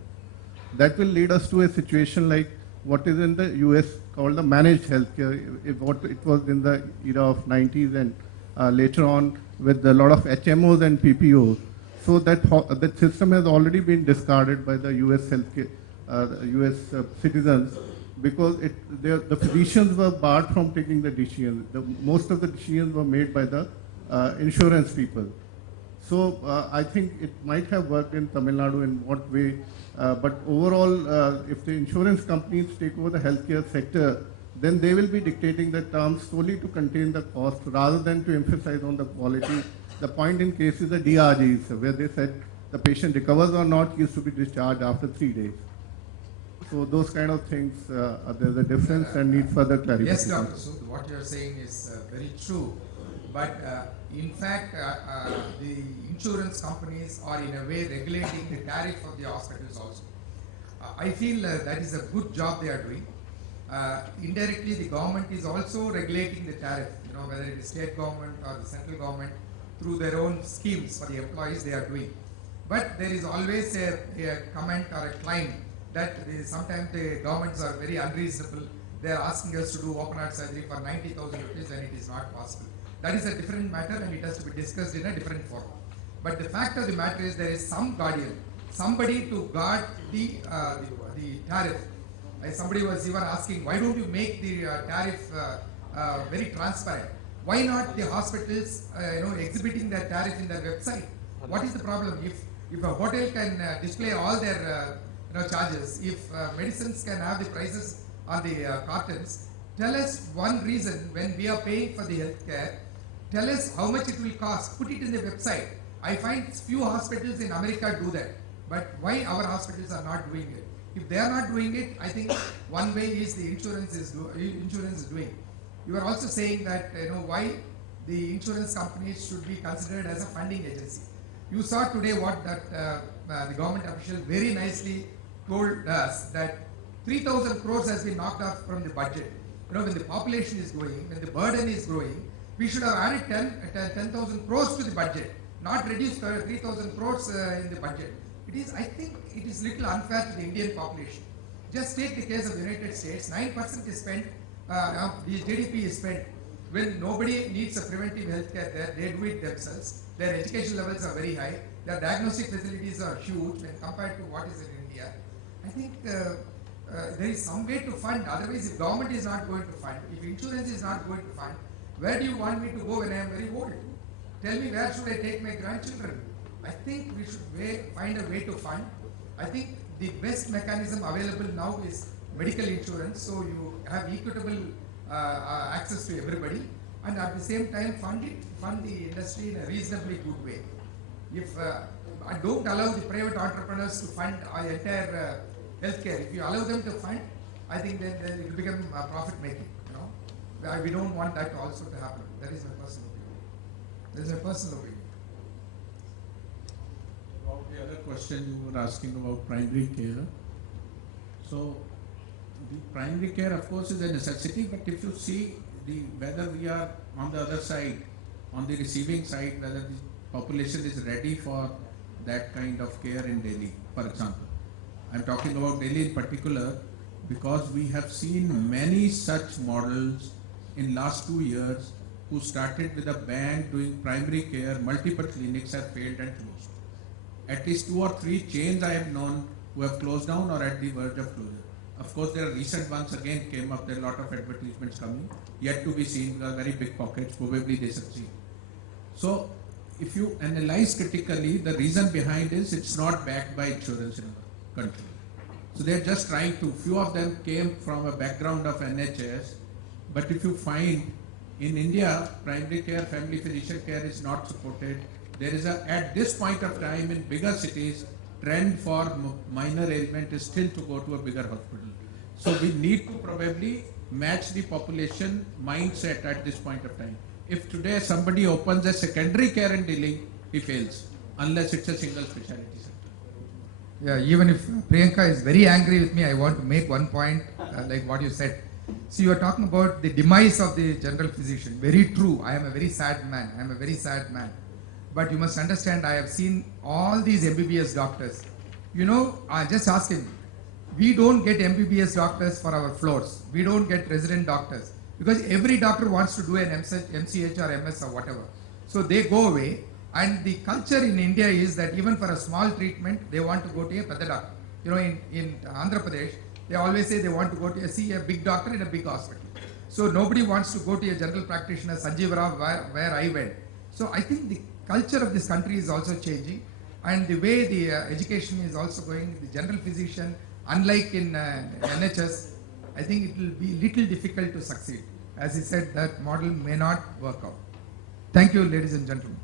That will lead us to a situation like what is in the US called the managed healthcare, what it was in the era of 90s and later on with a lot of HMOs and PPOs. So that system has already been discarded by the US healthcare, US citizens, because the physicians were barred from taking the decisions. Most of the decisions were made by the insurance people. So I think it might have worked in Tamil Nadu in what way, but overall, if the insurance companies take over the healthcare sector, then they will be dictating the terms solely to contain the cost rather than to emphasize on the quality. The point in case is the DRGs, where they said the patient recovers or not, he is to be discharged after 3 days. So those kind of things, there's a difference and need further clarification. Yes, Dr. Sood, what you are saying is very true. But in fact, the insurance companies are in a way regulating the tariff of the hospitals also. I feel that is a good job they are doing. Indirectly, the government is also regulating the tariff, whether it is state government or the central government, through their own schemes for the employees they are doing. But there is always a comment or a claim that sometimes the governments are very unreasonable. They are asking us to do open heart surgery for 90,000 rupees and it is not possible. That is a different matter and it has to be discussed in a different forum. But the fact of the matter is there is some guardian, somebody to guard the tariff. Somebody was even asking, why don't you make the tariff very transparent? Why not the hospitals, exhibiting their tariff in their website? What is the problem? If a hotel can display all their charges, if medicines can have the prices on the cartons, tell us one reason when we are paying for the healthcare. Tell us how much it will cost. Put it in the website. I find few hospitals in America do that. But why our hospitals are not doing it? If they are not doing it, I think one way is the insurance is doing. You are also saying that why the insurance companies should be considered as a funding agency. You saw today what that the government official very nicely told us that 3,000 crores has been knocked off from the budget. When the population is growing, when the burden is growing, we should have added 10,000 crores to the budget, not reduced 3,000 crores in the budget. I think it is little unfair to the Indian population. Just take the case of the United States, 9% is spent, of the GDP is spent. When nobody needs a preventive health care there, they do it themselves. Their education levels are very high. Their diagnostic facilities are huge when compared to what is in India. I think there is some way to fund. Otherwise, if government is not going to fund, if insurance is not going to fund, where do you want me to go when I am very old? Tell me, where should I take my grandchildren? I think we should find a way to fund. I think the best mechanism available now is medical insurance, so you have equitable access to everybody, and at the same time fund the industry in a reasonably good way. If I don't allow the private entrepreneurs to fund our entire healthcare, if you allow them to fund, I think then it will become profit making. We don't want that also to happen. That is my personal opinion. About the other question you were asking about primary care. So the primary care of course is a necessity, but if you see whether we are on the other side, on the receiving side, whether the population is ready for that kind of care in Delhi, for example. I am talking about Delhi in particular because we have seen many such models in last 2 years who started with a bang doing primary care, multiple clinics have failed and closed. At least 2 or 3 chains I have known who have closed down or at the verge of closure. Of course, there are recent ones again came up, there are a lot of advertisements coming, yet to be seen, because very big pockets, probably they succeed. So, if you analyze critically, the reason behind is it's not backed by insurance in our country. So they're just trying to, few of them came from a background of NHS, but if you find in India, primary care, family physician care is not supported. There is at this point of time in bigger cities, trend for minor ailment is still to go to a bigger hospital. So we need to probably match the population mindset at this point of time. If today somebody opens a secondary care in Delhi, he fails, unless it's a single specialty center. Yeah, even if Priyanka is very angry with me, I want to make one point, like what you said. So you are talking about the demise of the general physician. Very true. I am a very sad man. But you must understand, I have seen all these MBBS doctors. Just ask him. We don't get MBBS doctors for our floors. We don't get resident doctors. Because every doctor wants to do an MCH or MS or whatever. So they go away. And the culture in India is that even for a small treatment, they want to go to a Pedda doctor. In Andhra Pradesh, they always say they want to go to see a big doctor in a big hospital. So nobody wants to go to a general practitioner, Sanjeev Rao, where I went. So I think the culture of this country is also changing, and the way the education is also going. The general physician, unlike in NHS, I think it will be little difficult to succeed. As he said, that model may not work out. Thank you, ladies and gentlemen.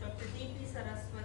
Dr. D.P. Saraswat,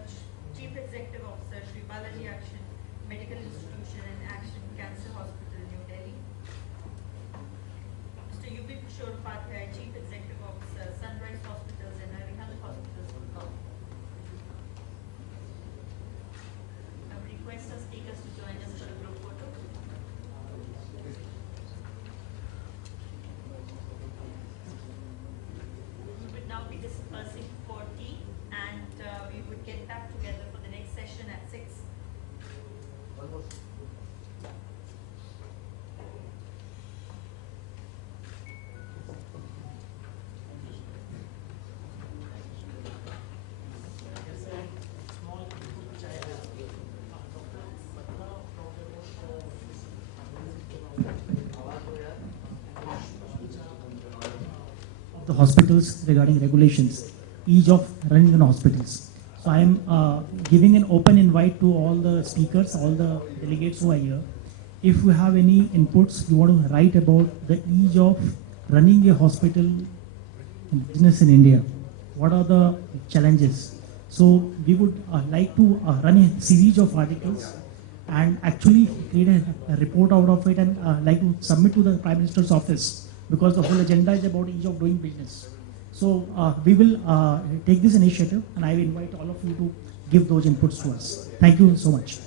the hospitals regarding regulations, ease of running in hospitals. So I am giving an open invite to all the speakers, all the delegates who are here. If you have any inputs, you want to write about the ease of running a hospital business in India. What are the challenges? So we would like to run a series of articles and actually create a report out of it and like to submit to the Prime Minister's office, because the whole agenda is about ease of doing business. So we will take this initiative, and I will invite all of you to give those inputs to us. Thank you so much.